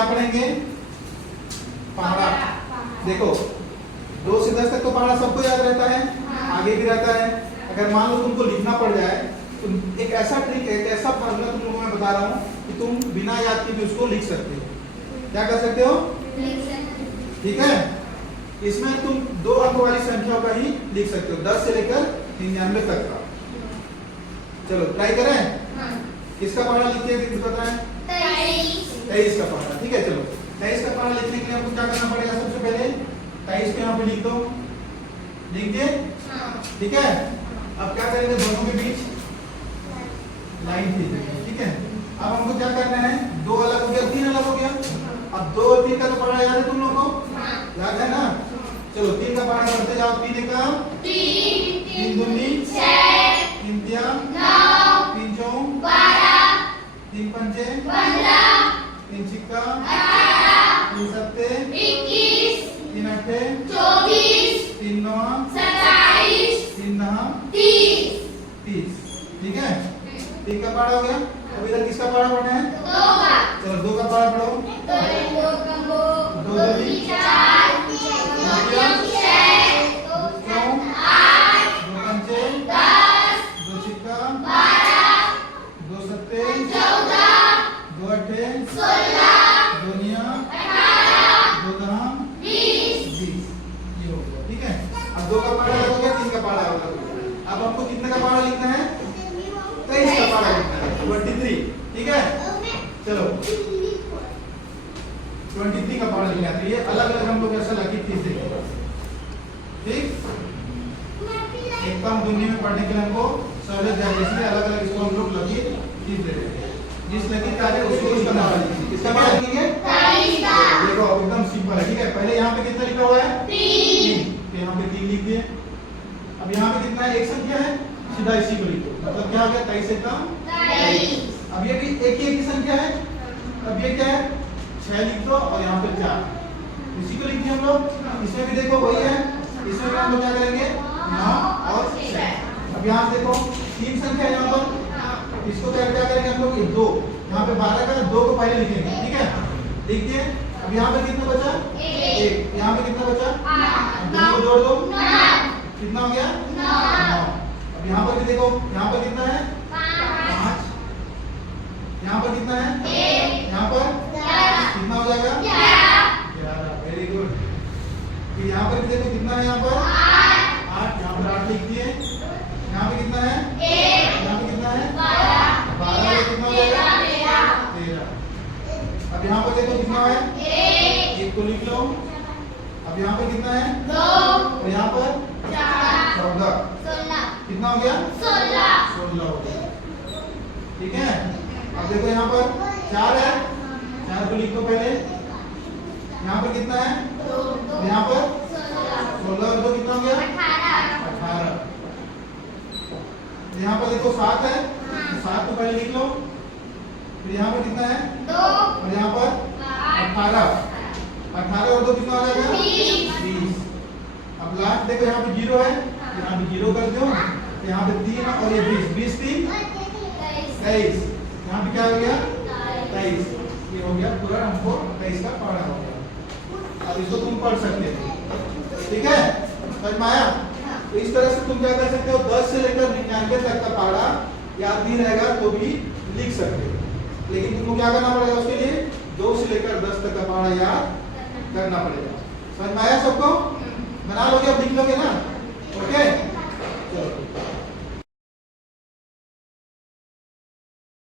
क्या पढ़ेंगे? पहाड़ा। देखो 2 से 10 तक तो पहाड़ा सबको याद रहता है, आगे भी रहता है। अगर मान लो तुमको लिखना पड़ जाए तो एक ऐसा ट्रिक है, एक ऐसा फार्मूला तुम लोगों को मैं बता रहा हूँ कि तुम बिना याद किए भी उसको लिख सकते हो। क्या कर सकते हो? ठीक है। इसमें तुम 2 अंक वाली संख्याओं का ही लिख सकते हो, 10 से लेकर 99 तक का। चलो ट्राई करें। किसका पहाड़ा लिखते हैं बताएं? 23 का पहाड़ा। ठीक है, चलो 23 का पहाड़ा लिखने के लिए हमको क्या करना पड़ेगा? सबसे पहले 23 को यहाँ पे लिख दो, लिख दिए? ठीक है। अब क्या करेंगे? दोनों के बीच लाइन खींचेंगे। ठीक है। अब हमको क्या करना है? 2 अलग हो गया, 3 अलग हो गया। अब 2 और 3 का तो पहाड़ा याद है तुम लोगों को? याद है ना? चलो 3 का पहाड़ा करते जाओ। 3 का 3 दूनी 6, 3 तिया 9, 3 चौं 12, 3 पंचे 15, 3 छिक्का 18, 3 सत्ते 21, 3 अट्ठे 24, 3 नौ 27, 3 दहा 30। ठीक है। 3 का पहाड़ा हो गया। अब इधर किसका पहाड़ा पढ़ना है? 2 का। चलो 2 का पहाड़ा पढ़ो। 2 दूनी 4, 3 6, 2 चौं 8, 2 पंचे 10, 2 छिक्का 12, 2 सत्ते 14, 2 अट्ठे 16, 2 निया 18, 2 दहा 20। ये हो गया। ठीक है। अब 2 का पहाड़ा हो गया, 3 का पहाड़ा हो गया। अब हमको कितने का पहाड़ा लिखना है? 23 का पहाड़ा लिखना है, 23। ठीक है। चलो 23 का पहाड़ा लिखना है। तो ये अलग अलग हम लोग ऐसा लकीर खींच देंगे। ठीक। एक कम दुनिया में पढ़ने के लिए हमको सहूलियत चाहिए, इसलिए अलग अलग इसको हम लोग लकीर खींच देते हैं। जिस लकीर का है उसको उसका नाम लिखिए। इसका क्या लिखेंगे? 23 का। देखो एकदम सिंपल है। ठीक है। पहले यहाँ पे कितना लिखा हुआ है? 3। यहाँ पे 3 लिख दिए। अब यहाँ पे कितना है? एक संख्या है, सीधा इसी को लिखो। मतलब क्या हो गया? 23 से कम 23। अब ये भी एक ही संख्या है। अब ये क्या है? 6 लिख दो और यहाँ पे 4, इसी को लिख दिए हम लोग। इसमें भी देखो वही है। इसमें भी हम लोग क्या करेंगे? 9 और 6। अब यहाँ से देखो 3 संख्या है यहाँ पर, इसको क्या करेंगे हम लोग? 2। यहाँ पे 12 का 2 को पहले लिखेंगे। ठीक है, लिख दिए। अब यहाँ पे कितना बचा? 1। यहाँ पे कितना बचा? 8। दोनों को जोड़ दो, 9। कितना हो गया? 9। अब यहाँ पर भी देखो, यहाँ पर कितना है? 5। यहाँ पर कितना है? 1। यहाँ पर 10। कितना हो जाएगा? 11। Very good. फिर यहाँ पर भी देखो कितना है? यहाँ पर 8। यहाँ पर 8 लिख दिए। यहाँ पे कितना है? 1। यहाँ पे कितना है? 12। कितना हो जाएगा? 13। अब यहाँ पर देखो कितना है? 1 को लिख लो। अब यहाँ पर कितना है? 2। और यहाँ पर 14। कितना हो गया? 16 हो गया। ठीक है। अब देखो यहाँ पर 4 है, 4 को लिख दो पहले। यहाँ पर कितना है? 2। यहाँ पर 16 और 2 कितना हो गया? 18। यहाँ पर देखो 7 है, 7 को पहले लिख लो। फिर यहाँ पर कितना है? 2। और यहाँ पर 18। 18 और 2 कितना हो जाएगा? 20। अब लास्ट देखो यहाँ पे 0 है, यहाँ पे 0 कर दो। यहाँ पे 3 और ये 20, 20 3 23। यहाँ पे क्या हो गया? 23। ये हो गया पूरा, हमको 23 का पहाड़ा हो गया। अब इसको तुम पढ़ सकते हो। ठीक है, समझ में आया? तो इस तरह से तुम क्या कर सकते हो? 10 से लेकर 99 तक का पहाड़ा याद नहीं रहेगा तो भी लिख सकते हो, लेकिन तुमको क्या करना पड़ेगा उसके लिए? 2 से लेकर 10 तक का पहाड़ा याद करना पड़ेगा। समझ में आया सबको? बना लोगे? अब लिख लोगे ना? ओके, चलो।